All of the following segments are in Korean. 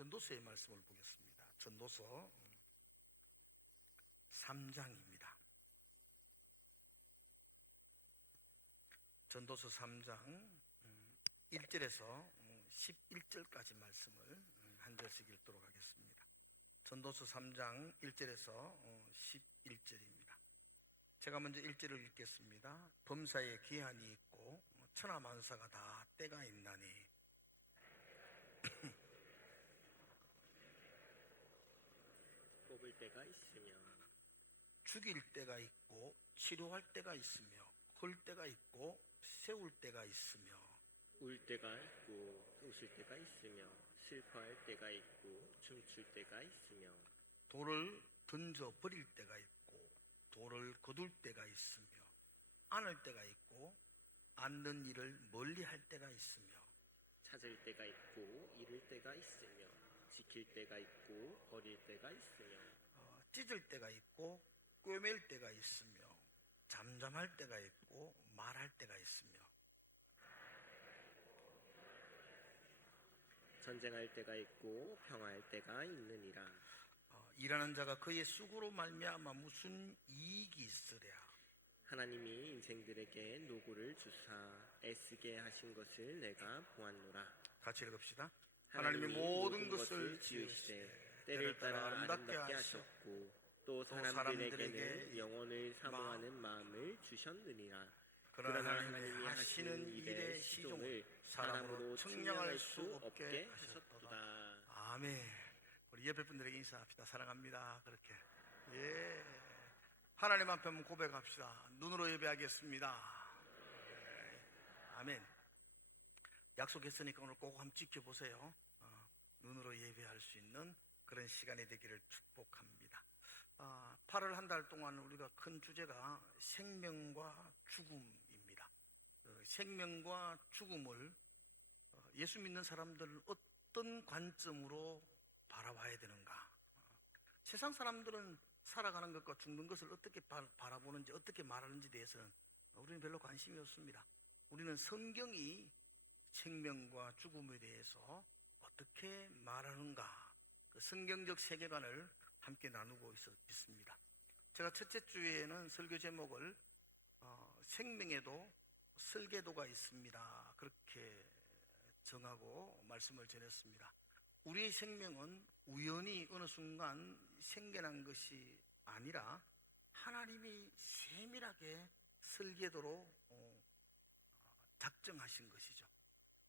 전도서의 말씀을 보겠습니다. 전도서 3장입니다. 전도서 3장 1절에서 11절까지 말씀을 한 절씩 읽도록 하겠습니다. 전도서 3장 1절에서 11절입니다. 제가 먼저 1절을 읽겠습니다. 범사에 기한이 있고 천하만사가 다 때가 있나니 뽑을 때가 있으며 죽일 때가 있고 치료할 때가 있으며 헐 때가 있고 세울 때가 있으며 울 때가 있고 웃을 때가 있으며 슬퍼할 때가 있고 춤출 때가 있으며 돌을 던져 버릴 때가 있고 돌을 거둘 때가 있으며 안을 때가 있고 앉는 일을 멀리 할 때가 있으며 찾을 때가 있고 잃을 때가 있으며 지킬 때가 있고 버릴 때가 있으며 찢을 때가 있고 꿰맬 때가 있으며 잠잠할 때가 있고 말할 때가 있으며 전쟁할 때가 있고 평화할 때가 있느니라. 일하는 자가 그의 수고로 말미암아 무슨 이익이 있으랴. 하나님이 인생들에게 노고를 주사 애쓰게 하신 것을 내가 보았노라. 같이 읽읍시다. 하나님이 모든 것을 지으시되 때를 따라 아름답게 하셨고 또 사람들에게는 영혼을 사모하는 마음을 주셨느니라. 그러나 하나님이 하시는 일의 시종을 사람으로 측량할 수 없게 하셨도다. 아멘. 우리 옆에 분들에게 인사합시다. 사랑합니다. 그렇게. 예. 하나님 앞에 한번 고백합시다. 눈으로 예배하겠습니다. 아멘. 약속했으니까 오늘 꼭 한번 지켜보세요. 눈으로 예배할 수 있는 그런 시간이 되기를 축복합니다. 8월 한 달 동안 우리가 큰 주제가 생명과 죽음입니다. 생명과 죽음을 예수 믿는 사람들은 어떤 관점으로 바라봐야 되는가? 세상 사람들은 살아가는 것과 죽는 것을 어떻게 바라보는지, 어떻게 말하는지에 대해서는 우리는 별로 관심이 없습니다. 우리는 성경이 생명과 죽음에 대해서 어떻게 말하는가, 그 성경적 세계관을 함께 나누고 있습니다. 제가 첫째 주에는 설교 제목을 생명에도 설계도가 있습니다, 그렇게 정하고 말씀을 전했습니다. 우리의 생명은 우연히 어느 순간 생겨난 것이 아니라 하나님이 세밀하게 설계도로 작정하신 것이죠.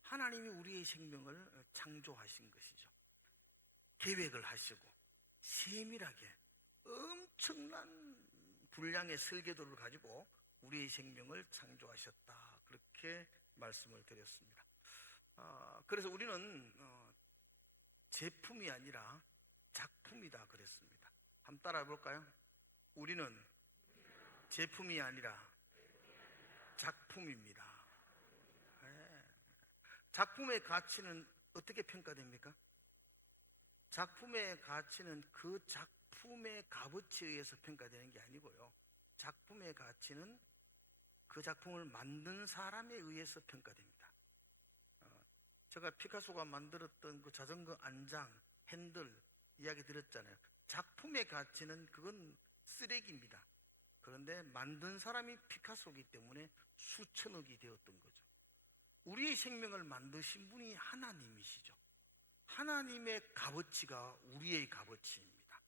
하나님이 우리의 생명을 창조하신 것이죠. 계획을 하시고 세밀하게 엄청난 분량의 설계도를 가지고 우리의 생명을 창조하셨다, 그렇게 말씀을 드렸습니다. 그래서 우리는 제품이 아니라 작품이다 그랬습니다. 한번 따라해 볼까요? 우리는 제품이 아니라 작품입니다. 네. 작품의 가치는 어떻게 평가됩니까? 작품의 가치는 그 작품의 값어치에 의해서 평가되는 게 아니고요. 작품의 가치는 그 작품을 만든 사람에 의해서 평가됩니다. 제가 피카소가 만들었던 그 자전거 안장, 핸들 이야기 드렸잖아요. 작품의 가치는 그건 쓰레기입니다. 그런데 만든 사람이 피카소이기 때문에 수천억이 되었던 거죠. 우리의 생명을 만드신 분이 하나님이시죠. 하나님의 값어치가 우리의 값어치입니다.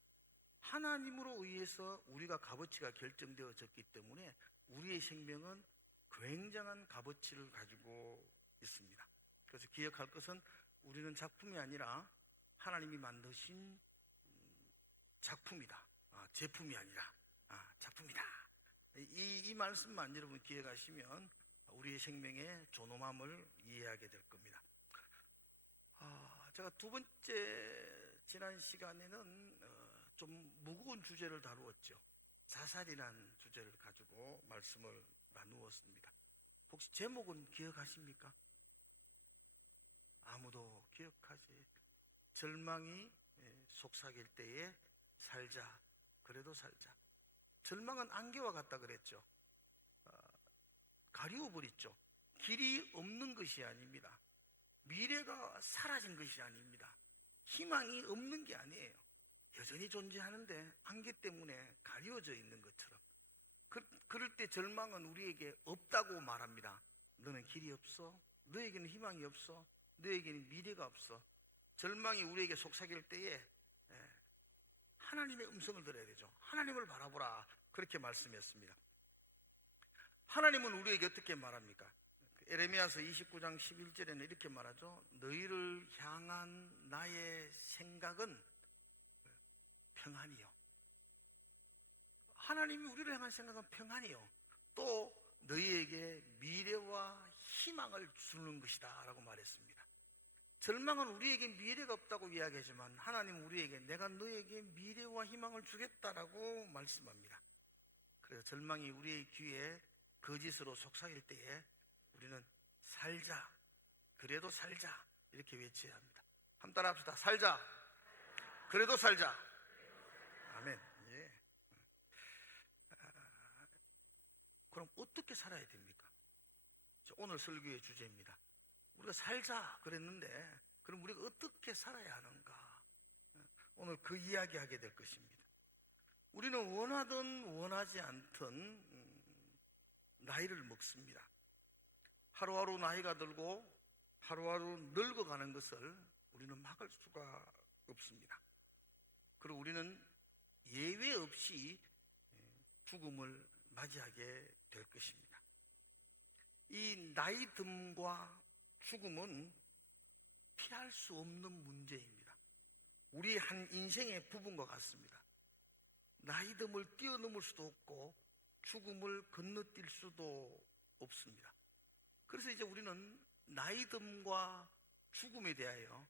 하나님으로 의해서 우리가 값어치가 결정되어졌기 때문에 우리의 생명은 굉장한 값어치를 가지고 있습니다. 그래서 기억할 것은 우리는 작품이 아니라 하나님이 만드신 작품이다. 제품이 아니라 작품이다. 이 말씀만 여러분 기억하시면 우리의 생명의 존엄함을 이해하게 될 겁니다. 제가 두 번째 지난 시간에는 좀 무거운 주제를 다루었죠. 자살이라는 주제를 가지고 말씀을 나누었습니다. 혹시 제목은 기억하십니까? 아무도 기억하지. 절망이 속삭일 때에 살자. 그래도 살자. 절망은 안개와 같다 그랬죠. 가리워버렸죠. 길이 없는 것이 아닙니다. 미래가 사라진 것이 아닙니다. 희망이 없는 게 아니에요. 여전히 존재하는데 안개 때문에 가려져 있는 것처럼. 그럴 때 절망은 우리에게 없다고 말합니다. 너는 길이 없어? 너에게는 희망이 없어? 너에게는 미래가 없어? 절망이 우리에게 속삭일 때에 하나님의 음성을 들어야 되죠. 하나님을 바라보라, 그렇게 말씀했습니다. 하나님은 우리에게 어떻게 말합니까? 에레미야서 29장 11절에는 이렇게 말하죠. 너희를 향한 나의 생각은 평안이요. 하나님이 우리를 향한 생각은 평안이요. 또 너희에게 미래와 희망을 주는 것이다 라고 말했습니다. 절망은 우리에게 미래가 없다고 이야기하지만 하나님은 우리에게 내가 너에게 미래와 희망을 주겠다라고 말씀합니다. 그래서 절망이 우리의 귀에 거짓으로 속삭일 때에 우리는 살자, 그래도 살자, 이렇게 외쳐야 합니다. 한번 따라 합시다. 살자, 그래도 살자. 아멘. 예. 그럼 어떻게 살아야 됩니까? 오늘 설교의 주제입니다. 우리가 살자 그랬는데 그럼 우리가 어떻게 살아야 하는가? 오늘 그 이야기 하게 될 것입니다. 우리는 원하든 원하지 않든 나이를 먹습니다. 하루하루 나이가 들고 하루하루 늙어가는 것을 우리는 막을 수가 없습니다. 그리고 우리는 예외 없이 죽음을 맞이하게 될 것입니다. 이 나이 듦과 죽음은 피할 수 없는 문제입니다. 우리 한 인생의 부분과 같습니다. 나이 듦을 뛰어넘을 수도 없고 죽음을 건너뛸 수도 없습니다. 그래서 이제 우리는 나이 듦과 죽음에 대하여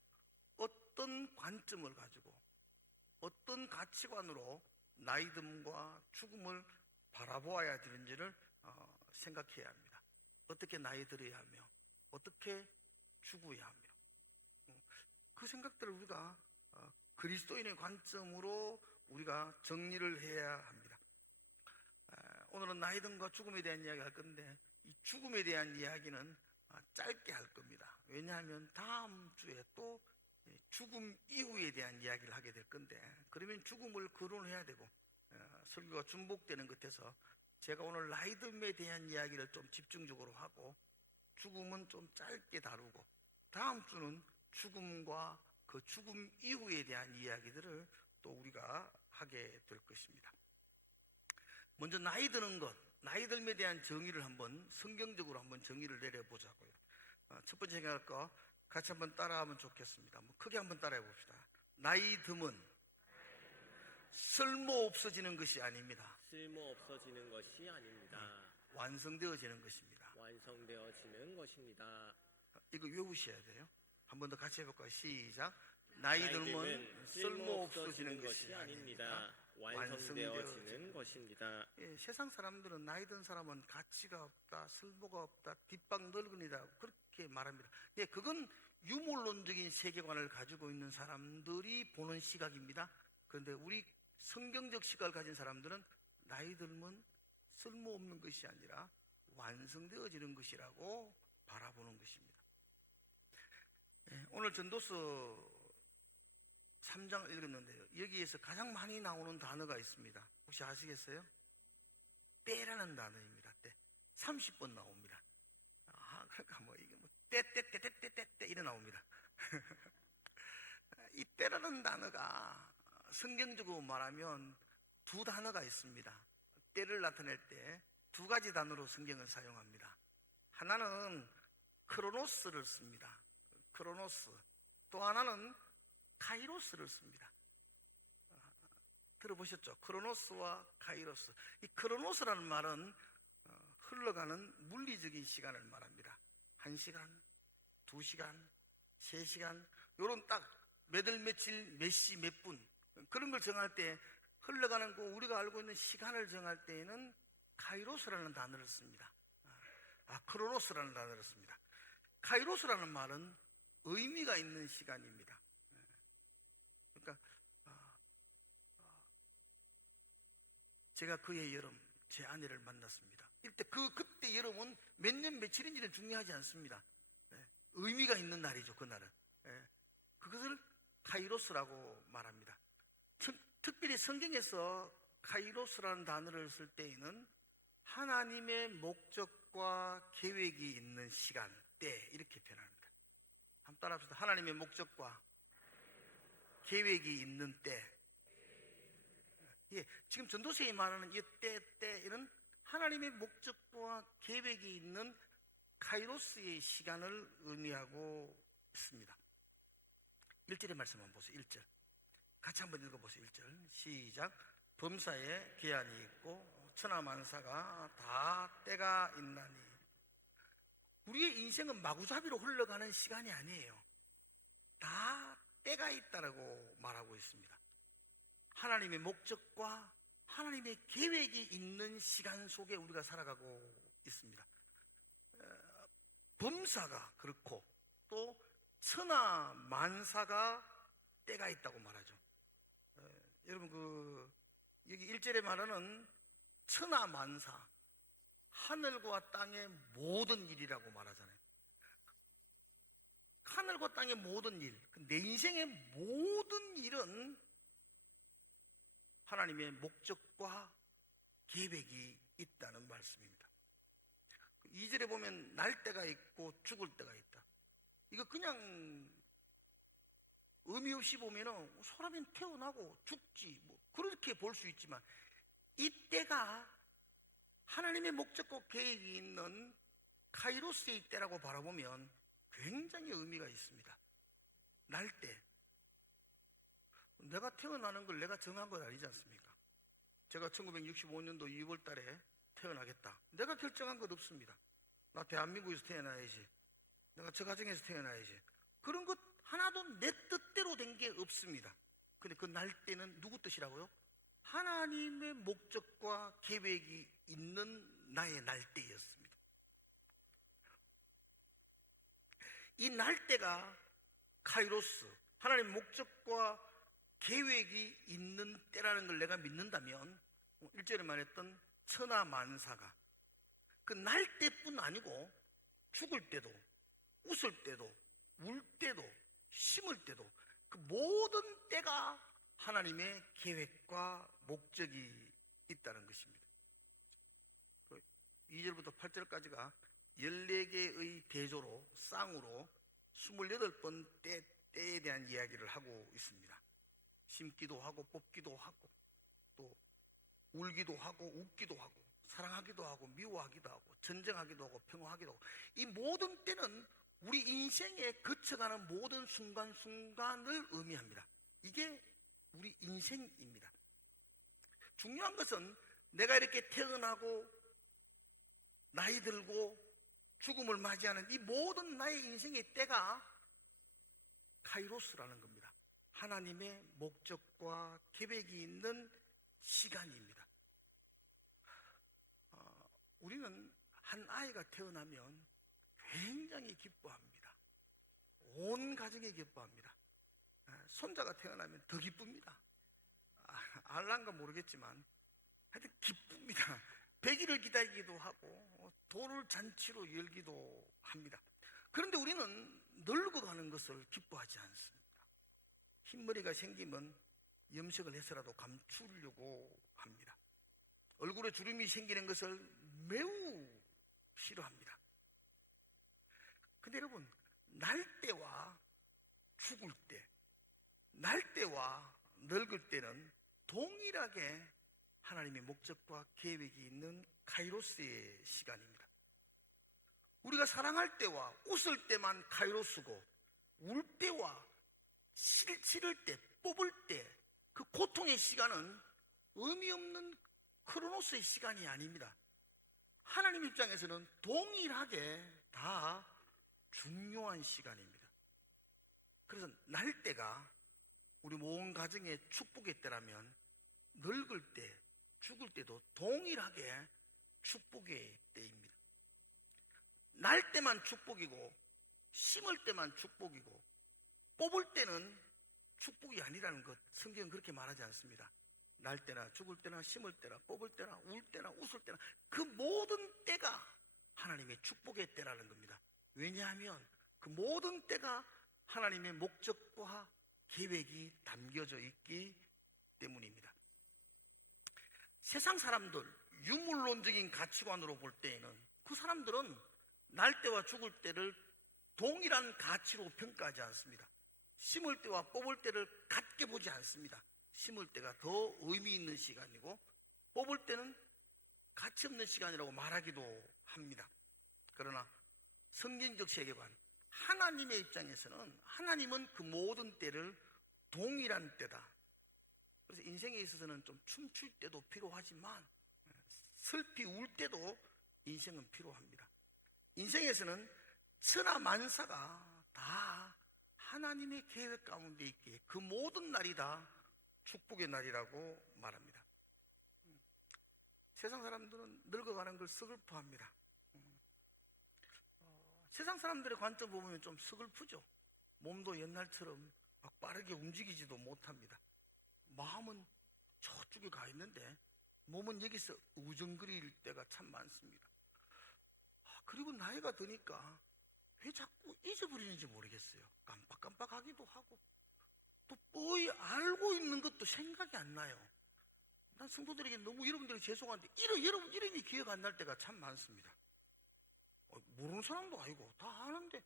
어떤 관점을 가지고 어떤 가치관으로 나이 듦과 죽음을 바라보아야 되는지를 생각해야 합니다. 어떻게 나이 들어야 하며 어떻게 죽어야 하며 그 생각들을 우리가 그리스도인의 관점으로 우리가 정리를 해야 합니다. 오늘은 나이 듦과 죽음에 대한 이야기 할 건데 이 죽음에 대한 이야기는 짧게 할 겁니다. 왜냐하면 다음 주에 또 죽음 이후에 대한 이야기를 하게 될 건데 그러면 죽음을 거론해야 되고 설교가 중복되는 것에서 제가 오늘 나이 듦에 대한 이야기를 좀 집중적으로 하고 죽음은 좀 짧게 다루고 다음 주는 죽음과 그 죽음 이후에 대한 이야기들을 또 우리가 하게 될 것입니다. 먼저 나이 드는 것, 나이 듦에 대한 정의를 한번 성경적으로 한번 정의를 내려보자고요. 첫 번째 생각할 거 같이 한번 따라하면 좋겠습니다. 크게 한번 따라해 봅시다. 나이 듦은 쓸모 없어지는 것이 아닙니다. 쓸모 없어지는 것이 아닙니다. 완성되어지는 것입니다. 완성되어지는 것입니다. 이거 외우셔야 돼요. 한 번 더 같이 해볼까요? 시작. 나이 듦은 쓸모 없어지는 것이 아닙니다. 완성되어지는 것입니다. 예, 세상 사람들은 나이 든 사람은 가치가 없다, 쓸모가 없다, 뒷방 늙은이다 그렇게 말합니다. 예, 그건 유물론적인 세계관을 가지고 있는 사람들이 보는 시각입니다. 그런데 우리 성경적 시각을 가진 사람들은 나이 들면 쓸모없는 것이 아니라 완성되어지는 것이라고 바라보는 것입니다. 예, 오늘 전도서 3장을 읽었는데요. 여기에서 가장 많이 나오는 단어가 있습니다. 혹시 아시겠어요? 때라는 단어입니다. 때. 30번 나옵니다. 그러니까 이게 때 이래 나옵니다. 이 때라는 단어가 성경적으로 말하면 두 단어가 있습니다. 때를 나타낼 때 두 가지 단어로 성경을 사용합니다. 하나는 크로노스를 씁니다. 크로노스. 또 하나는 카이로스를 씁니다. 들어보셨죠? 크로노스와 카이로스. 이 크로노스라는 말은 흘러가는 물리적인 시간을 말합니다. 1시간, 2시간, 3시간 요런 딱 몇 월 며칠 몇 시 몇 분 그런 걸 정할 때 흘러가는 거 우리가 알고 있는 시간을 정할 때에는 카이로스라는 단어를 씁니다. 크로노스라는 단어를 씁니다. 카이로스라는 말은 의미가 있는 시간입니다. 그러니까 제가 그해 여름 제 아내를 만났습니다. 이때 그때 여름은 몇 년 며칠인지는 중요하지 않습니다. 의미가 있는 날이죠. 그날은. 그것을 카이로스라고 말합니다. 특별히 성경에서 카이로스라는 단어를 쓸 때에는 하나님의 목적과 계획이 있는 시간, 때 이렇게 표현합니다. 한번 따라합시다. 하나님의 목적과 계획이 있는 때. 예, 지금 전도서에 말하는 이 때는 하나님의 목적과 계획이 있는 카이로스의 시간을 의미하고 있습니다. 1절의 말씀 한번 보세요. 1절 같이 한번 읽어보세요. 1절 시작. 범사에 기한이 있고 천하만사가 다 때가 있나니. 우리의 인생은 마구잡이로 흘러가는 시간이 아니에요. 다 때가 있다라고 말하고 있습니다. 하나님의 목적과 하나님의 계획이 있는 시간 속에 우리가 살아가고 있습니다. 범사가 그렇고 또 천하만사가 때가 있다고 말하죠. 여러분 여기 1절에 말하는 천하만사, 하늘과 땅의 모든 일이라고 말하잖아요. 하늘과 땅의 모든 일, 내 인생의 모든 일은 하나님의 목적과 계획이 있다는 말씀입니다. 2절에 보면 날 때가 있고 죽을 때가 있다. 이거 그냥 의미 없이 보면은 사람은 태어나고 죽지 뭐 그렇게 볼 수 있지만, 이때가 하나님의 목적과 계획이 있는 카이로스의 때라고 바라보면 굉장히 의미가 있습니다. 날 때. 내가 태어나는 걸 내가 정한 건 아니지 않습니까? 제가 1965년도 2월 달에 태어나겠다. 내가 결정한 것 없습니다. 나 대한민국에서 태어나야지. 내가 저 가정에서 태어나야지. 그런 것 하나도 내 뜻대로 된 게 없습니다. 근데 그 날 때는 누구 뜻이라고요? 하나님의 목적과 계획이 있는 나의 날때였습니다. 이 날때가 카이로스, 하나님의 목적과 계획이 있는 때라는 걸 내가 믿는다면 1절에 말했던 천하만사가 그 날때뿐 아니고 죽을 때도, 웃을 때도, 울 때도, 심을 때도 그 모든 때가 하나님의 계획과 목적이 있다는 것입니다. 2절부터 8절까지가 14개의 대조로 쌍으로 28번 때에 대한 이야기를 하고 있습니다. 심기도 하고 뽑기도 하고 또 울기도 하고 웃기도 하고 사랑하기도 하고 미워하기도 하고 전쟁하기도 하고 평화하기도 하고, 이 모든 때는 우리 인생에 거쳐가는 모든 순간순간을 의미합니다. 이게 우리 인생입니다. 중요한 것은 내가 이렇게 태어나고 나이 들고 죽음을 맞이하는 이 모든 나의 인생의 때가 카이로스라는 겁니다. 하나님의 목적과 계획이 있는 시간입니다. 우리는 한 아이가 태어나면 굉장히 기뻐합니다. 온 가정이 기뻐합니다. 손자가 태어나면 더 기쁩니다. 알란가 모르겠지만 하여튼 기쁩니다. 100일을 기다리기도 하고 돌을 잔치로 열기도 합니다. 그런데 우리는 늙어가는 것을 기뻐하지 않습니다. 흰머리가 생기면 염색을 해서라도 감추려고 합니다. 얼굴에 주름이 생기는 것을 매우 싫어합니다. 근데 여러분, 날 때와 죽을 때, 날 때와 늙을 때는 동일하게 하나님의 목적과 계획이 있는 카이로스의 시간입니다. 우리가 사랑할 때와 웃을 때만 카이로스고, 울 때와 치를 때, 뽑을 때, 그 고통의 시간은 의미 없는 크로노스의 시간이 아닙니다. 하나님 입장에서는 동일하게 다 중요한 시간입니다. 그래서 날 때가 우리 모든 가정의 축복의 때라면 늙을 때, 죽을 때도 동일하게 축복의 때입니다. 날 때만 축복이고 심을 때만 축복이고 뽑을 때는 축복이 아니라는 것, 성경은 그렇게 말하지 않습니다. 날 때나 죽을 때나 심을 때나 뽑을 때나 울 때나 웃을 때나 그 모든 때가 하나님의 축복의 때라는 겁니다. 왜냐하면 그 모든 때가 하나님의 목적과 계획이 담겨져 있기 때문입니다. 세상 사람들, 유물론적인 가치관으로 볼 때에는 그 사람들은 날 때와 죽을 때를 동일한 가치로 평가하지 않습니다. 심을 때와 뽑을 때를 같게 보지 않습니다. 심을 때가 더 의미 있는 시간이고 뽑을 때는 가치 없는 시간이라고 말하기도 합니다. 그러나 성경적 세계관, 하나님의 입장에서는 하나님은 그 모든 때를 동일한 때다. 그래서 인생에 있어서는 좀 춤출 때도 필요하지만 슬피 울 때도 인생은 필요합니다. 인생에서는 천하만사가 다 하나님의 계획 가운데 있기에 그 모든 날이 다 축복의 날이라고 말합니다. 세상 사람들은 늙어가는 걸 서글퍼합니다. 세상 사람들의 관점 보면 좀 서글프죠. 몸도 옛날처럼 막 빠르게 움직이지도 못합니다. 마음은 저쪽에 가 있는데 몸은 여기서 우정거릴 때가 참 많습니다. 그리고 나이가 드니까 왜 자꾸 잊어버리는지 모르겠어요. 깜빡깜빡하기도 하고 또 뻔히 알고 있는 것도 생각이 안 나요. 난 성도들에게 너무 여러분들이 죄송한데 여러분 이름이 기억 안 날 때가 참 많습니다. 모르는 사람도 아니고 다 아는데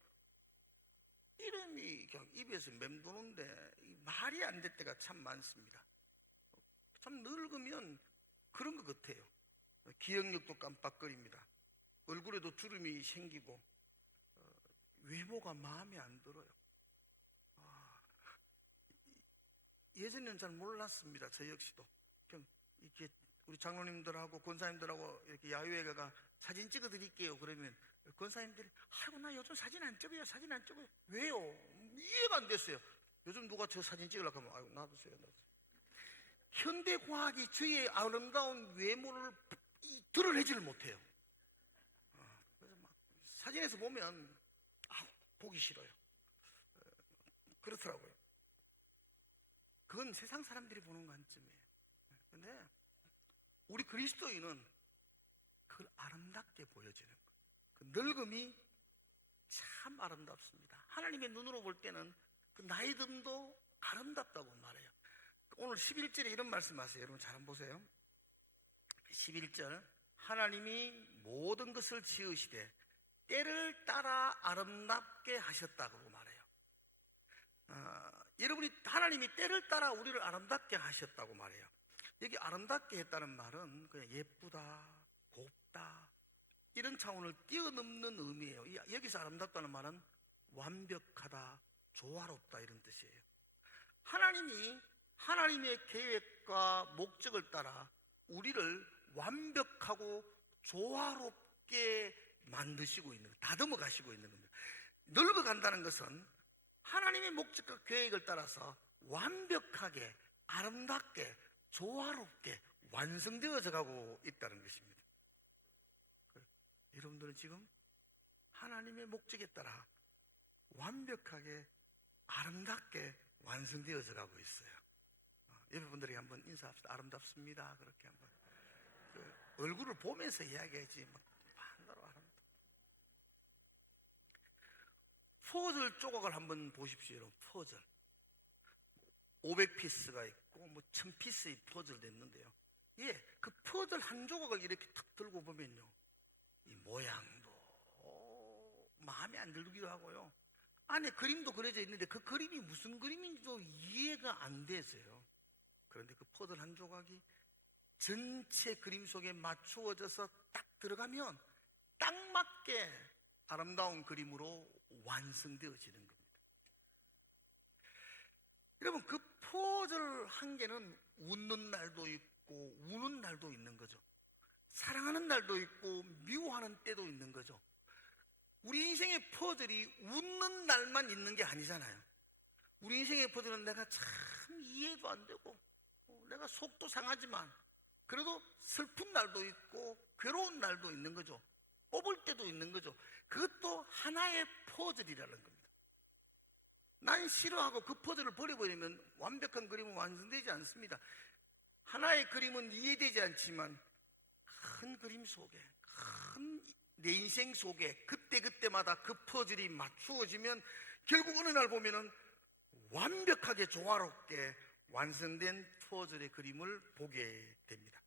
이름이 그냥 입에서 맴도는데 말이 안 될 때가 참 많습니다. 참 늙으면 그런 것 같아요. 기억력도 깜빡거립니다. 얼굴에도 주름이 생기고 외모가 마음에 안 들어요. 예전에는 잘 몰랐습니다. 저 역시도 그냥 이렇게 우리 장로님들하고 권사님들하고 이렇게 야유회 가가 사진 찍어 드릴게요. 그러면 권사님들이 아이고 나 요즘 사진 안 찍어요. 왜요? 이해가 안 됐어요. 요즘 누가 저 사진 찍으려고 하면 아이고 놔두세요. 현대과학이 저의 아름다운 외모를 드러내지를 못해요. 그래서 막 사진에서 보면 보기 싫어요. 그렇더라고요. 그건 세상 사람들이 보는 관점이에요. 근데 우리 그리스도인은 그걸 아름답게 보여지는 거예요. 그 늙음이 참 아름답습니다. 하나님의 눈으로 볼 때는 그 나이듦도 아름답다고 말해요. 오늘 11절에 이런 말씀하세요. 여러분 잘 한번 보세요. 11절 하나님이 모든 것을 지으시되 때를 따라 아름답게 하셨다고 말해요. 여러분이 하나님이 때를 따라 우리를 아름답게 하셨다고 말해요. 여기 아름답게 했다는 말은 그냥 예쁘다, 곱다 이런 차원을 뛰어넘는 의미예요. 여기서 아름답다는 말은 완벽하다, 조화롭다 이런 뜻이에요. 하나님이 하나님의 계획과 목적을 따라 우리를 완벽하고 조화롭게 만드시고 있는, 다듬어 가시고 있는 겁니다. 늙어간다는 것은 하나님의 목적과 계획을 따라서 완벽하게, 아름답게, 조화롭게 완성되어져 가고 있다는 것입니다. 여러분들은 지금 하나님의 목적에 따라 완벽하게, 아름답게 완성되어져 가고 있어요. 여러분들에게 한번 인사합시다. 아름답습니다. 그렇게 한번 얼굴을 보면서 이야기하지 반대로 아름답다. 퍼즐 조각을 한번 보십시오. 여러분 퍼즐 500피스가 있고 1000피스의 퍼즐도 있는데요. 그 퍼즐 한 조각을 이렇게 탁 들고 보면요, 이 모양도 마음에 안 들기도 하고요, 안에 그림도 그려져 있는데 그 그림이 무슨 그림인지도 이해가 안 되세요. 그런데 그 퍼즐 한 조각이 전체 그림 속에 맞추어져서 딱 들어가면 딱 맞게 아름다운 그림으로 완성되어지는 겁니다. 여러분 그 퍼즐 한 개는 웃는 날도 있고 우는 날도 있는 거죠. 사랑하는 날도 있고 미워하는 때도 있는 거죠. 우리 인생의 퍼즐이 웃는 날만 있는 게 아니잖아요. 우리 인생의 퍼즐은 내가 참 이해도 안 되고 내가 속도 상하지만 그래도 슬픈 날도 있고 괴로운 날도 있는 거죠. 뽑을 때도 있는 거죠. 그것도 하나의 퍼즐이라는 겁니다. 난 싫어하고 그 퍼즐을 버려버리면 완벽한 그림은 완성되지 않습니다. 하나의 그림은 이해되지 않지만 큰 그림 속에, 큰 내 인생 속에 그때그때마다 그 퍼즐이 맞추어지면 결국 어느 날 보면은 완벽하게 조화롭게 완성된 퍼즐의 그림을 보게 됩니다.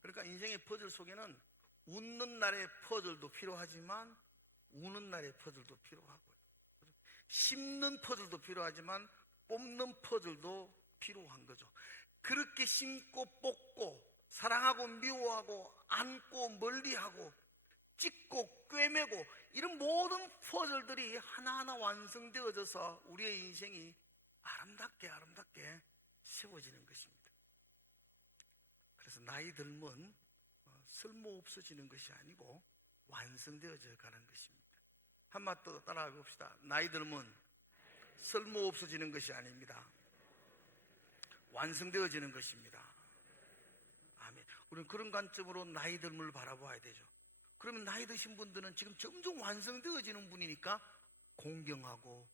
그러니까 인생의 퍼즐 속에는 웃는 날의 퍼즐도 필요하지만 우는 날의 퍼즐도 필요하고요. 심는 퍼즐도 필요하지만 뽑는 퍼즐도 필요한 거죠. 그렇게 심고 뽑고 사랑하고 미워하고 안고 멀리하고 찢고 꿰매고 이런 모든 퍼즐들이 하나하나 완성되어져서 우리의 인생이 아름답게 세워지는 것입니다. 그래서 나이 들면 쓸모없어지는 것이 아니고 완성되어져 가는 것입니다. 한마디 더 따라해 봅시다. 나이 들면 쓸모없어지는 것이 아닙니다. 완성되어지는 것입니다. 아멘. 우리는 그런 관점으로 나이 들음을 바라봐야 되죠. 그러면 나이 드신 분들은 지금 점점 완성되어지는 분이니까 공경하고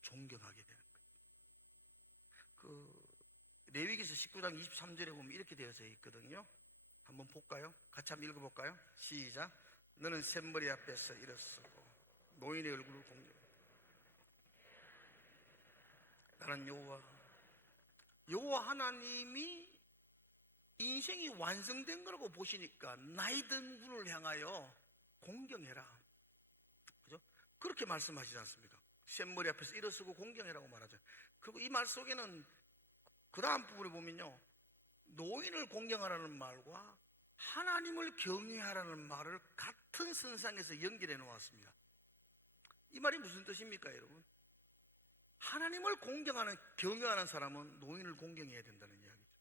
존경하게 되는 거예요. 레위기서 19장 23절에 보면 이렇게 되어져 있거든요. 한번 볼까요? 같이 한번 읽어볼까요? 시작. 너는 샘머리 앞에서 일어서고 노인의 얼굴을 공경. 나는 여호와 하나님이 인생이 완성된 거라고 보시니까 나이 든 분을 향하여 공경해라. 그죠? 그렇게 말씀하시지 않습니까? 샘머리 앞에서 일어서고 공경해라고 말하죠. 그리고 이 말 속에는 그 다음 부분에 보면요, 노인을 공경하라는 말과 하나님을 경외하라는 말을 같은 선상에서 연결해 놓았습니다. 이 말이 무슨 뜻입니까, 여러분? 하나님을 경외하는 사람은 노인을 공경해야 된다는 이야기죠.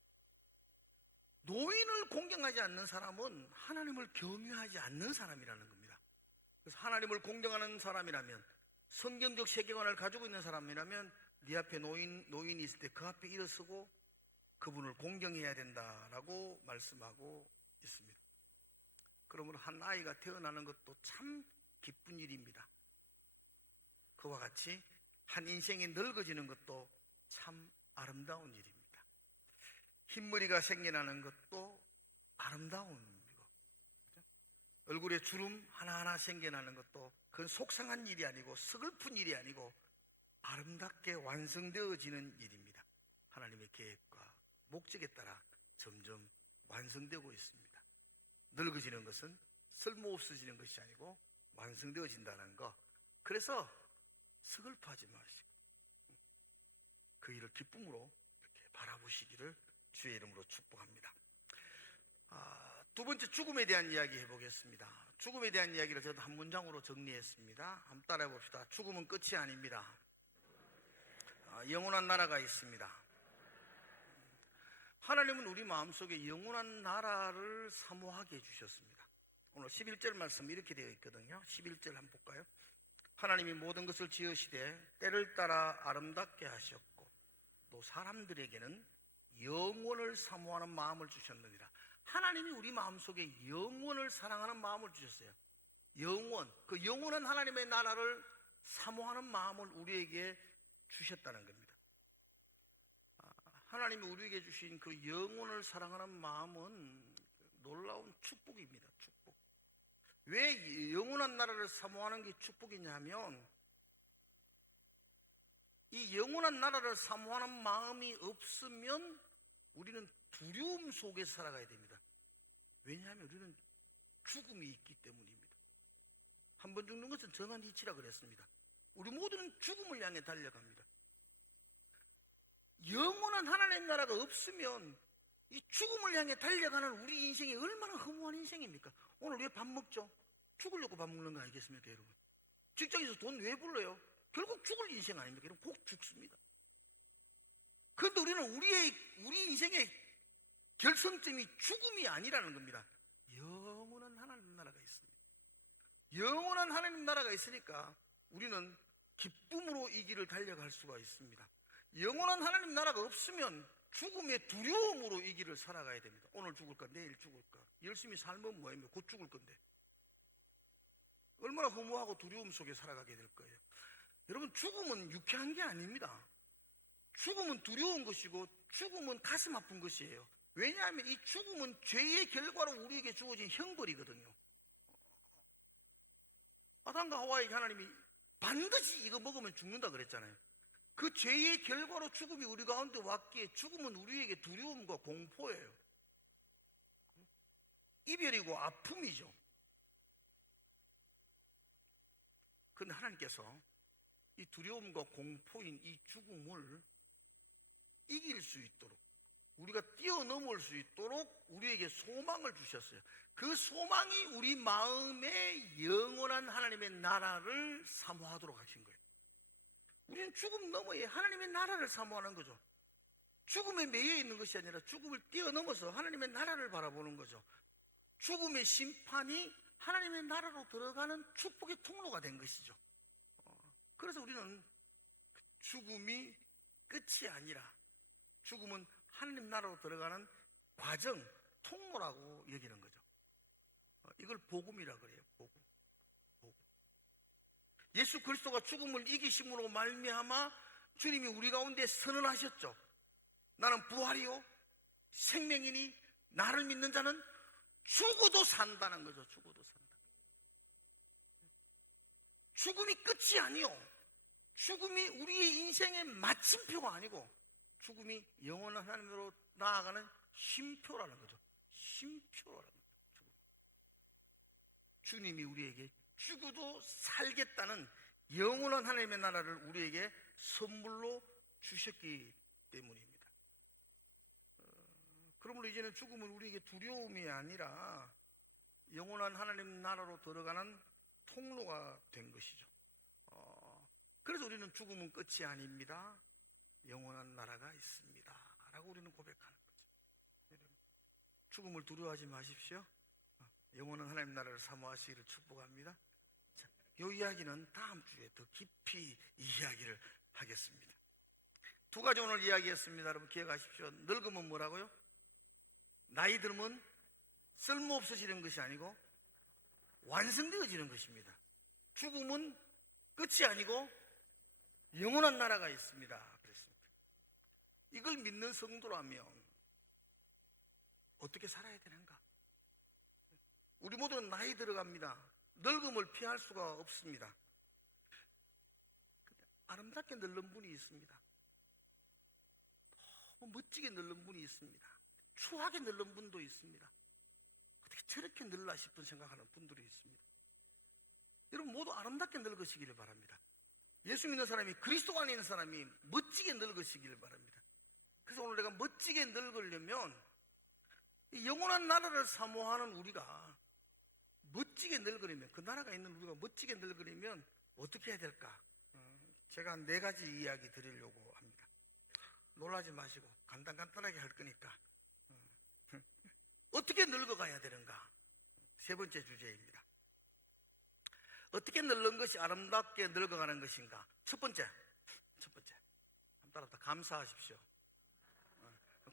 노인을 공경하지 않는 사람은 하나님을 경외하지 않는 사람이라는 겁니다. 그래서 하나님을 공경하는 사람이라면, 성경적 세계관을 가지고 있는 사람이라면 네 앞에 노인이 있을 때 그 앞에 일어서고 그분을 공경해야 된다라고 말씀하고 있습니다. 그러므로 한 아이가 태어나는 것도 참 기쁜 일입니다. 그와 같이 한 인생이 늙어지는 것도 참 아름다운 일입니다. 흰머리가 생겨나는 것도 아름다운 일이고, 얼굴에 주름 하나하나 생겨나는 것도 그건 속상한 일이 아니고 서글픈 일이 아니고 아름답게 완성되어지는 일입니다. 하나님의 계획과 목적에 따라 점점 완성되고 있습니다. 늙어지는 것은 쓸모없어지는 것이 아니고 완성되어진다는 것. 그래서 서글퍼하지 마시고 그 일을 기쁨으로 이렇게 바라보시기를 주의 이름으로 축복합니다. 두 번째, 죽음에 대한 이야기 해보겠습니다. 죽음에 대한 이야기를 저도 한 문장으로 정리했습니다. 한번 따라해 봅시다. 죽음은 끝이 아닙니다. 영원한 나라가 있습니다. 하나님은 우리 마음속에 영원한 나라를 사모하게 해주셨습니다. 오늘 11절 말씀 이렇게 되어 있거든요. 11절 한번 볼까요? 하나님이 모든 것을 지으시되 때를 따라 아름답게 하셨고 또 사람들에게는 영원을 사모하는 마음을 주셨느니라. 하나님이 우리 마음속에 영원을 사랑하는 마음을 주셨어요. 그 영원한 하나님의 나라를 사모하는 마음을 우리에게 주셨다는 겁니다. 하나님이 우리에게 주신 그 영혼을 사랑하는 마음은 놀라운 축복입니다. 축복. 왜 영원한 나라를 사모하는 게 축복이냐면, 이 영원한 나라를 사모하는 마음이 없으면 우리는 두려움 속에서 살아가야 됩니다. 왜냐하면 우리는 죽음이 있기 때문입니다. 한 번 죽는 것은 정한 이치라 그랬습니다. 우리 모두는 죽음을 향해 달려갑니다. 영원한 하나님 나라가 없으면 이 죽음을 향해 달려가는 우리 인생이 얼마나 허무한 인생입니까? 오늘 왜 밥 먹죠? 죽으려고 밥 먹는 거 아니겠습니까, 여러분? 직장에서 돈 왜 불러요? 결국 죽을 인생 아닙니까? 여러분, 꼭 죽습니다. 그런데 우리는 우리 인생의 결성점이 죽음이 아니라는 겁니다. 영원한 하나님 나라가 있습니다. 영원한 하나님 나라가 있으니까 우리는 기쁨으로 이 길을 달려갈 수가 있습니다. 영원한 하나님 나라가 없으면 죽음의 두려움으로 이 길을 살아가야 됩니다. 오늘 죽을까, 내일 죽을까. 열심히 살면 뭐예요? 곧 죽을 건데. 얼마나 허무하고 두려움 속에 살아가게 될 거예요. 여러분, 죽음은 유쾌한 게 아닙니다. 죽음은 두려운 것이고 죽음은 가슴 아픈 것이에요. 왜냐하면 이 죽음은 죄의 결과로 우리에게 주어진 형벌이거든요. 아담과 하와에게 하나님이 반드시 이거 먹으면 죽는다 그랬잖아요. 그 죄의 결과로 죽음이 우리 가운데 왔기에 죽음은 우리에게 두려움과 공포예요. 이별이고 아픔이죠. 그런데 하나님께서 이 두려움과 공포인 이 죽음을 이길 수 있도록, 우리가 뛰어넘을 수 있도록 우리에게 소망을 주셨어요. 그 소망이 우리 마음에 영원한 하나님의 나라를 사모하도록 하신 거예요. 우리는 죽음 너머에 하나님의 나라를 사모하는 거죠. 죽음에 매여 있는 것이 아니라 죽음을 뛰어넘어서 하나님의 나라를 바라보는 거죠. 죽음의 심판이 하나님의 나라로 들어가는 축복의 통로가 된 것이죠. 그래서 우리는 죽음이 끝이 아니라 죽음은 하나님 나라로 들어가는 과정, 통로라고 여기는 거죠. 이걸 복음이라 그래요. 복음. 예수 그리스도가 죽음을 이기심으로 말미암아 주님이 우리 가운데 선언하셨죠. 나는 부활이요 생명이니 나를 믿는 자는 죽어도 산다는 거죠. 죽어도 산다. 죽음이 끝이 아니요, 죽음이 우리의 인생의 마침표가 아니고 죽음이 영원한 하나님으로 나아가는 쉼표라는 거죠. 쉼표라는 거죠. 주님이 우리에게 죽어도 살겠다는 영원한 하나님의 나라를 우리에게 선물로 주셨기 때문입니다. 그러므로 이제는 죽음은 우리에게 두려움이 아니라 영원한 하나님 나라로 들어가는 통로가 된 것이죠. 그래서 우리는 죽음은 끝이 아닙니다. 영원한 나라가 있습니다 라고 우리는 고백하는 거죠. 죽음을 두려워하지 마십시오. 영원한 하나님 나라를 사모하시기를 축복합니다. 자, 이 이야기는 다음 주에 더 깊이 이야기를 하겠습니다. 두 가지 오늘 이야기했습니다. 여러분 기억하십시오. 늙으면 뭐라고요? 나이 들면 쓸모없어지는 것이 아니고 완성되어지는 것입니다. 죽음은 끝이 아니고 영원한 나라가 있습니다. 그랬습니다. 이걸 믿는 성도라면 어떻게 살아야 되는가? 우리 모두는 나이 들어갑니다. 늙음을 피할 수가 없습니다. 아름답게 늙는 분이 있습니다. 너무 멋지게 늙는 분이 있습니다. 추하게 늙는 분도 있습니다. 어떻게 저렇게 늙나 싶은 생각하는 분들이 있습니다. 여러분 모두 아름답게 늙으시기를 바랍니다. 예수 믿는 사람이, 그리스도 안에 있는 사람이 멋지게 늙으시기를 바랍니다. 그래서 오늘 내가 멋지게 늙으려면 이 영원한 나라를 사모하는 우리가 멋지게 늙으려면, 그 나라가 있는 우리가 멋지게 늙으려면 어떻게 해야 될까? 제가 한 4가지 이야기 드리려고 합니다. 놀라지 마시고 간단하게 할 거니까 어떻게 늙어가야 되는가? 3번째 주제입니다. 어떻게 늙는 것이 아름답게 늙어가는 것인가? 첫 번째 한번 따라서 감사하십시오.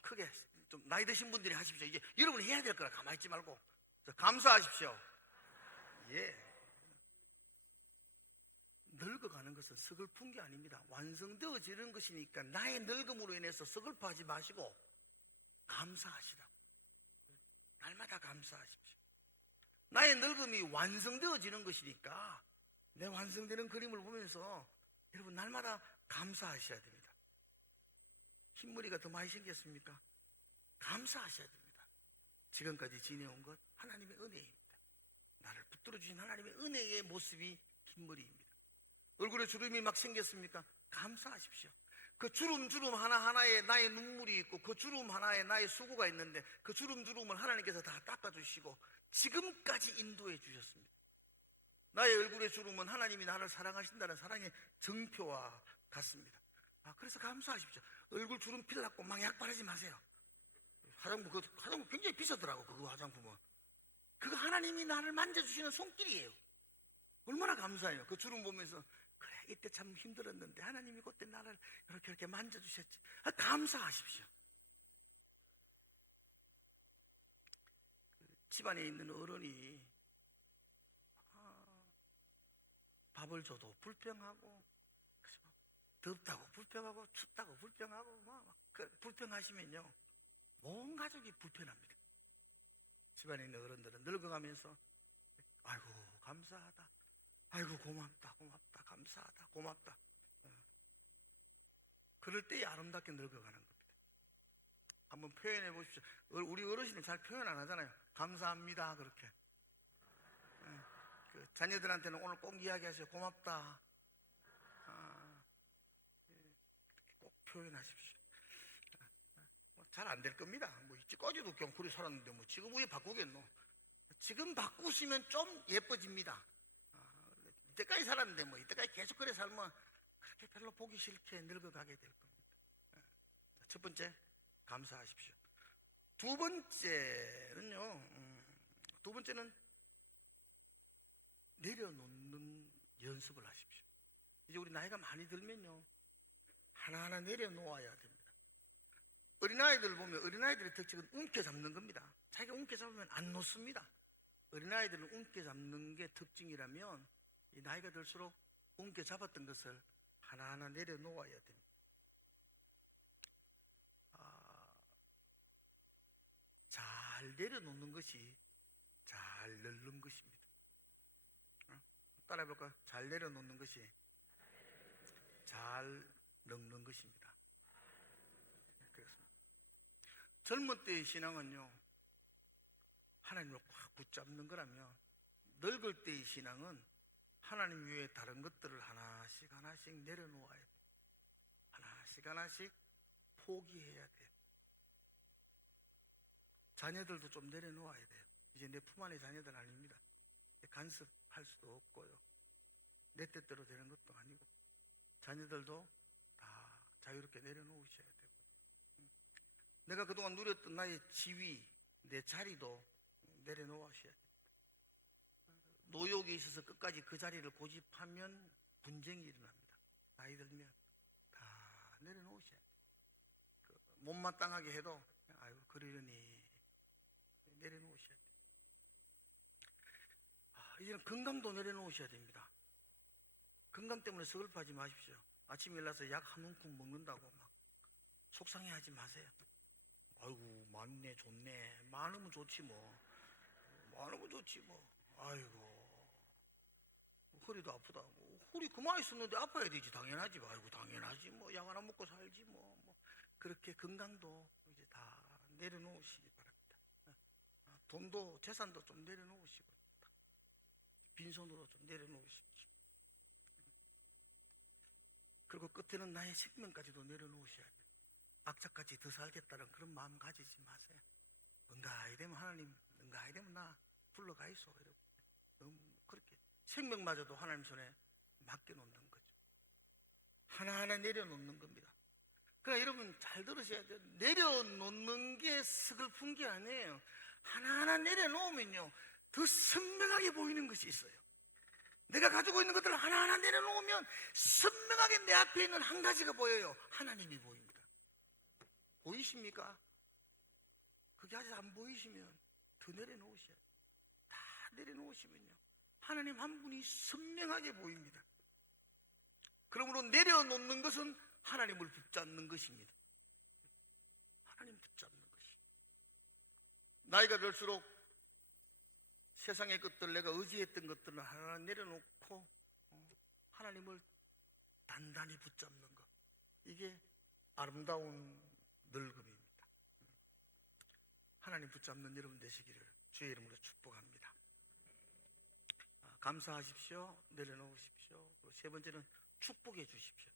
크게 좀 나이 드신 분들이 하십시오. 이제 여러분이 해야 될 거라 가만히 있지 말고 감사하십시오. 예. 늙어가는 것은 서글픈 게 아닙니다. 완성되어지는 것이니까 나의 늙음으로 인해서 서글퍼하지 마시고 감사하시라고. 날마다 감사하십시오. 나의 늙음이 완성되어지는 것이니까 내 완성되는 그림을 보면서 여러분 날마다 감사하셔야 됩니다. 흰머리가 더 많이 생겼습니까? 감사하셔야 됩니다. 지금까지 지내온 것 하나님의 은혜입니다. 나를 붙들어 주신 하나님의 은혜의 모습이 흰머리입니다. 얼굴에 주름이 막 생겼습니까? 감사하십시오. 그 주름 하나하나에 나의 눈물이 있고 그 주름 하나에 나의 수고가 있는데 그 주름을 하나님께서 다 닦아주시고 지금까지 인도해 주셨습니다. 나의 얼굴의 주름은 하나님이 나를 사랑하신다는 사랑의 증표와 같습니다. 그래서 감사하십시오. 얼굴 주름 필라고 막 약발하지 마세요. 화장품 굉장히 비싸더라고. 그 화장품은. 그거 하나님이 나를 만져주시는 손길이에요. 얼마나 감사해요. 그 주름 보면서 그래 이때 참 힘들었는데 하나님이 그때 나를 이렇게 만져주셨지. 감사하십시오. 집안에 있는 어른이 밥을 줘도 불평하고 덥다고 불평하고 춥다고 불평하고 불평하시면요 온 가족이 불편합니다. 집안에 있는 어른들은 늙어가면서 아이고 감사하다, 아이고 고맙다, 감사하다, 고맙다. 그럴 때에 아름답게 늙어가는 겁니다. 한번 표현해 보십시오. 우리 어르신은 잘 표현 안 하잖아요. 감사합니다 그렇게. 예, 그 자녀들한테는 오늘 꼭 이야기하세요. 고맙다. 꼭 표현하십시오. 잘 안 될 겁니다. 뭐 이때까지도 그냥 그리 살았는데 뭐 지금 왜 바꾸겠노? 지금 바꾸시면 좀 예뻐집니다. 이때까지 살았는데 뭐 이때까지 계속 그래 살면 그렇게 별로 보기 싫게 늙어가게 될 겁니다. 첫 번째, 감사하십시오. 두 번째는 내려놓는 연습을 하십시오. 이제 우리 나이가 많이 들면요, 하나하나 내려놓아야 됩니다. 어린아이들 보면 어린아이들의 특징은 움켜잡는 겁니다. 자기가 움켜잡으면 안 놓습니다. 어린아이들은 움켜잡는 게 특징이라면 이 나이가 들수록 움켜잡았던 것을 하나하나 내려놓아야 됩니다. 잘 내려놓는 것이 잘 늙는 것입니다. 따라해볼까요? 잘 내려놓는 것이 잘 늙는 것입니다. 그렇습니다. 젊은 때의 신앙은요, 하나님을 꽉 붙잡는 거라면, 늙을 때의 신앙은 하나님 외에 다른 것들을 하나씩 하나씩 내려놓아야 돼요. 하나씩 하나씩 포기해야 돼요. 자녀들도 좀 내려놓아야 돼요. 이제 내 품 안의 자녀들 아닙니다. 간섭할 수도 없고요, 내 뜻대로 되는 것도 아니고, 자녀들도 다 자유롭게 내려놓으셔야 되고, 내가 그동안 누렸던 나의 지위, 내 자리도 내려놓으셔야 돼요. 노역에 있어서 끝까지 그 자리를 고집하면 분쟁이 일어납니다. 나이 들면 다 내려놓으셔야 돼요. 못마땅하게 해도 아이고 그러려니 내려놓으셔야 돼요. 이제는 건강도 내려놓으셔야 됩니다. 건강 때문에 서글퍼하지 마십시오. 아침에 일어나서 약 한 움큼 먹는다고 막 속상해하지 마세요. 아이고 많네, 좋네, 많으면 좋지 뭐, 많으면 좋지 뭐. 아이고 허리도 아프다. 뭐, 허리 그만 있었는데 아파야 되지. 당연하지. 아이고 당연하지 뭐, 약 하나 먹고 살지 뭐. 그렇게 건강도 이제 다 내려놓으시기 바랍니다. 돈도 재산도 좀 내려놓으시고, 빈손으로 좀 내려놓으십시오. 그리고 끝에는 나의 생명까지도 내려놓으셔야 돼요. 악착같이 더 살겠다는 그런 마음 가지지 마세요. 응가히 되면 하나님, 응가히 되면 나 불러가이소. 너무 그렇게 생명마저도 하나님 손에 맡겨놓는 거죠. 하나하나 내려놓는 겁니다. 그러나 여러분 잘 들으셔야 돼요. 내려놓는 게 서글픈 게 아니에요. 하나하나 내려놓으면요, 더 선명하게 보이는 것이 있어요. 내가 가지고 있는 것들을 하나하나 내려놓으면 선명하게 내 앞에 있는 한 가지가 보여요. 하나님이 보입니다. 보이십니까? 그게 아직 안 보이시면 더 내려놓으셔야 돼요. 다 내려놓으시면요, 하나님 한 분이 선명하게 보입니다. 그러므로 내려놓는 것은 하나님을 붙잡는 것입니다. 하나님 붙잡는 것이. 나이가 들수록 세상의 것들, 내가 의지했던 것들을 하나 내려놓고 하나님을 단단히 붙잡는 것, 이게 아름다운 늙음입니다. 하나님 붙잡는 여러분 되시기를 주의 이름으로 축복합니다. 감사하십시오. 내려놓으십시오. 세 번째는 축복해 주십시오.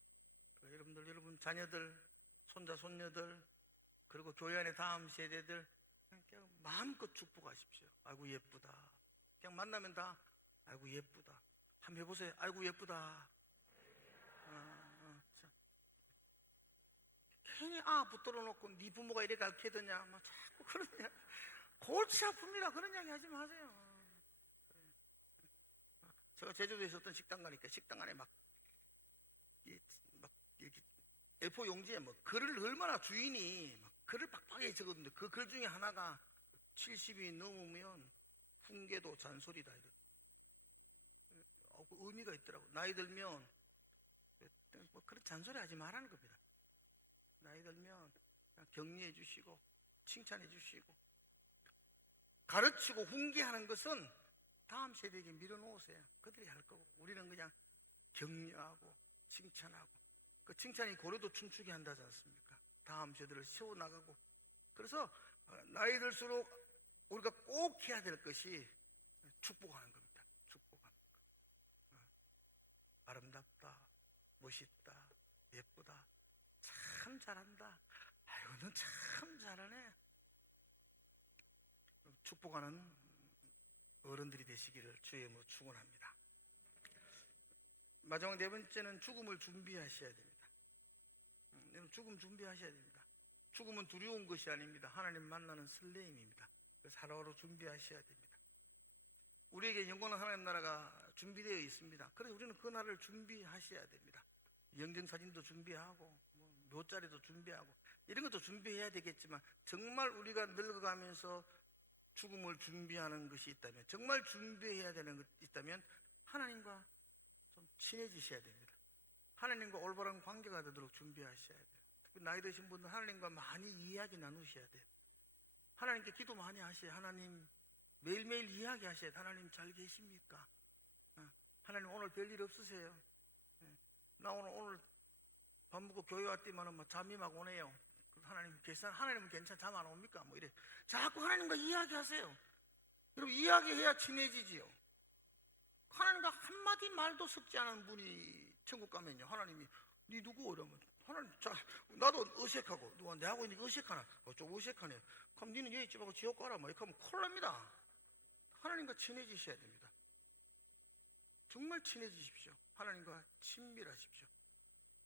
여러분 자녀들, 손자, 손녀들, 그리고 교회 안의 다음 세대들 그냥 마음껏 축복하십시오. 아이고 예쁘다. 그냥 만나면 다 아이고 예쁘다. 한번 해보세요. 아이고 예쁘다. 괜히 붙들어 놓고 네 부모가 이래 가르치더냐 뭐 자꾸 그러냐, 골치 아픕니다. 그런 이야기 하지 마세요. 제가 제주도에 있었던 식당 가니까 식당 안에 막 이렇게 A4 용지에 뭐 글을 얼마나 주인이 막 글을 빡빡하게 적었는데, 그 글 중에 하나가 70이 넘으면 훈계도 잔소리다, 이런 의미가 있더라고. 나이 들면 뭐 그런 잔소리 하지 말라는 겁니다. 나이 들면 그냥 격려해 주시고 칭찬해 주시고, 가르치고 훈계하는 것은 다음 세대에게 밀어놓으세요. 그들이 할 거고, 우리는 그냥 격려하고 칭찬하고 그 칭찬이 고래도 춤추게 한다지 않습니까? 다음 세대를 세워나가고. 그래서 나이 들수록 우리가 꼭 해야 될 것이 축복하는 겁니다. 축복하는 거. 아름답다, 멋있다, 예쁘다, 참 잘한다. 아이고, 넌 참 잘하네. 축복하는 어른들이 되시기를 주의 이름으로 축원합니다. 마지막 네 번째는 죽음을 준비하셔야 됩니다. 죽음 준비하셔야 됩니다. 죽음은 두려운 것이 아닙니다. 하나님 만나는 설레임입니다. 살아오러 준비하셔야 됩니다. 우리에게 영원한 하나님 나라가 준비되어 있습니다. 그래서 우리는 그 나라를 준비하셔야 됩니다. 영정사진도 준비하고 묘자리도 준비하고 이런 것도 준비해야 되겠지만, 정말 우리가 늙어가면서 죽음을 준비하는 것이 있다면, 정말 준비해야 되는 것이 있다면 하나님과 좀 친해지셔야 됩니다. 하나님과 올바른 관계가 되도록 준비하셔야 돼요. 특히 나이 드신 분들은 하나님과 많이 이야기 나누셔야 돼요. 하나님께 기도 많이 하셔야, 하나님 매일매일 이야기하셔야 돼요. 하나님 잘 계십니까? 하나님 오늘 별일 없으세요? 나 오늘 밥 먹고 교회 왔더니만 잠이 막 오네요. 하나님은 괜찮아? 잠 안 옵니까? 뭐 이래. 자꾸 하나님과 이야기하세요. 여러분, 이야기해야 친해지지요. 하나님과 한마디 말도 섞지 않은 분이 천국 가면요, 하나님이 니 누구? 이러면 하나님, 나도 어색하고, 누가 내하고 있는 게 어색하나? 좀 어색하네. 그럼 니는 여기 있지 말고 지옥 가라. 뭐 이렇게 하면 큰일 납니다. 하나님과 친해지셔야 됩니다. 정말 친해지십시오. 하나님과 친밀하십시오.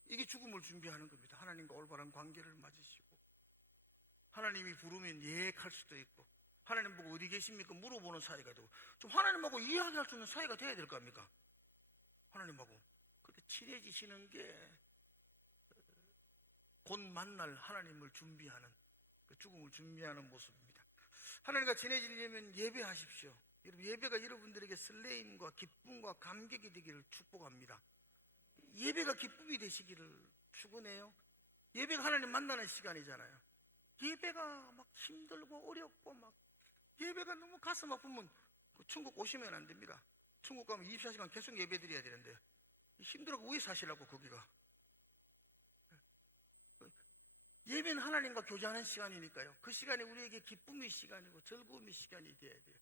이게 죽음을 준비하는 겁니다. 하나님과 올바른 관계를 맺으시고, 하나님이 부르면 예할 수도 있고, 하나님 보고 어디 계십니까? 물어보는 사이가 되고, 좀 하나님하고 이야기할 수 있는 사이가 돼야 될 거 아닙니까? 하나님하고 그렇게 친해지시는 게 곧 만날 하나님을 준비하는, 죽음을 준비하는 모습입니다. 하나님과 친해지려면 예배하십시오. 여러분, 예배가 여러분들에게 설레임과 기쁨과 감격이 되기를 축복합니다. 예배가 기쁨이 되시기를 축원해요. 예배가 하나님 만나는 시간이잖아요. 예배가 막 힘들고 어렵고 막 예배가 너무 가슴 아프면 천국 오시면 안 됩니다. 천국 가면 24시간 계속 예배 드려야 되는데 힘들고 왜 사시라고 거기가. 예배는 하나님과 교제하는 시간이니까요. 그 시간이 우리에게 기쁨의 시간이고 즐거움의 시간이 돼야 돼요.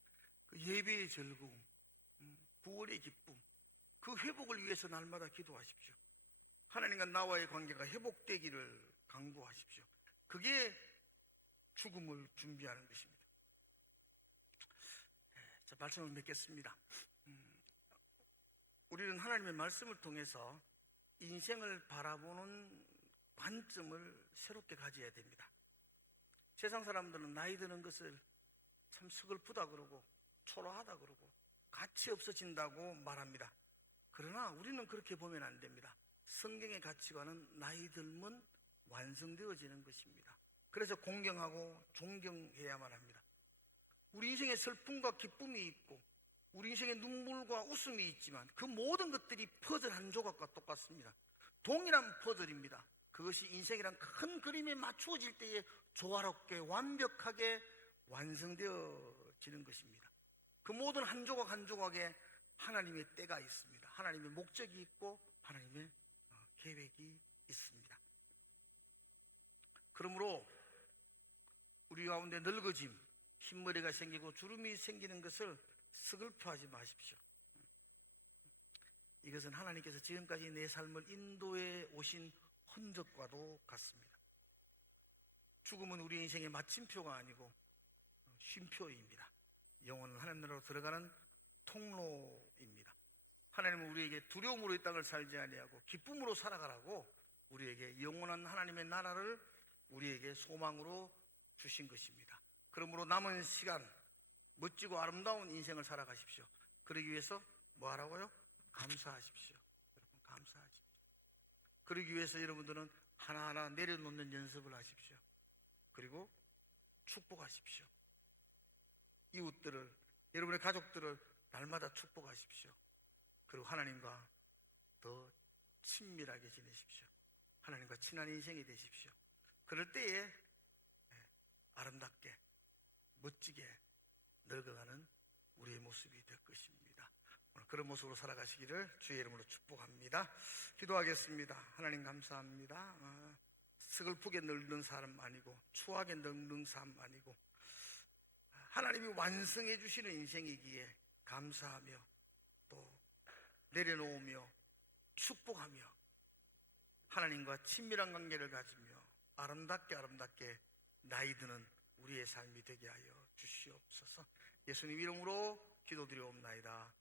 그 예배의 즐거움, 구원의 기쁨, 그 회복을 위해서 날마다 기도하십시오. 하나님과 나와의 관계가 회복되기를 강구하십시오. 그게 죽음을 준비하는 것입니다. 자, 말씀을 맺겠습니다. 우리는 하나님의 말씀을 통해서 인생을 바라보는 관점을 새롭게 가져야 됩니다. 세상 사람들은 나이 드는 것을 참 서글프다 그러고 초라하다 그러고 가치 없어진다고 말합니다. 그러나 우리는 그렇게 보면 안 됩니다. 성경의 가치관은 나이 들면 완성되어지는 것입니다. 그래서 공경하고 존경해야만 합니다. 우리 인생에 슬픔과 기쁨이 있고 우리 인생에 눈물과 웃음이 있지만 그 모든 것들이 퍼즐 한 조각과 똑같습니다. 동일한 퍼즐입니다. 그것이 인생이란 큰 그림에 맞추어질 때에 조화롭게 완벽하게 완성되어지는 것입니다. 그 모든 한 조각 한 조각에 하나님의 때가 있습니다. 하나님의 목적이 있고 하나님의 계획이 있습니다. 그러므로 우리 가운데 늙어짐, 흰머리가 생기고 주름이 생기는 것을 서글퍼하지 마십시오. 이것은 하나님께서 지금까지 내 삶을 인도해 오신 흔적과도 같습니다. 죽음은 우리 인생의 마침표가 아니고 쉼표입니다. 영혼은 하나님 나라로 들어가는 통로입니다. 하나님은 우리에게 두려움으로 이 땅을 살지 아니하고 기쁨으로 살아가라고 우리에게 영원한 하나님의 나라를 우리에게 소망으로 주신 것입니다. 그러므로 남은 시간 멋지고 아름다운 인생을 살아가십시오. 그러기 위해서 뭐 하라고요? 감사하십시오. 여러분, 감사하십시오. 그러기 위해서 여러분들은 하나하나 내려놓는 연습을 하십시오. 그리고 축복하십시오. 이웃들을, 여러분의 가족들을 날마다 축복하십시오. 그리고 하나님과 더 친밀하게 지내십시오. 하나님과 친한 인생이 되십시오. 그럴 때에 아름답게 멋지게 늙어가는 우리의 모습이 될 것입니다. 오늘 그런 모습으로 살아가시기를 주의 이름으로 축복합니다. 기도하겠습니다. 하나님 감사합니다. 서글프게 늙는 사람 아니고 추하게 늙는 삶 아니고 하나님이 완성해 주시는 인생이기에 감사하며 또 내려놓으며 축복하며 하나님과 친밀한 관계를 가지며 아름답게 나이 드는 우리의 삶이 되게 하여 주시옵소서. 예수님 이름으로 기도드리옵나이다.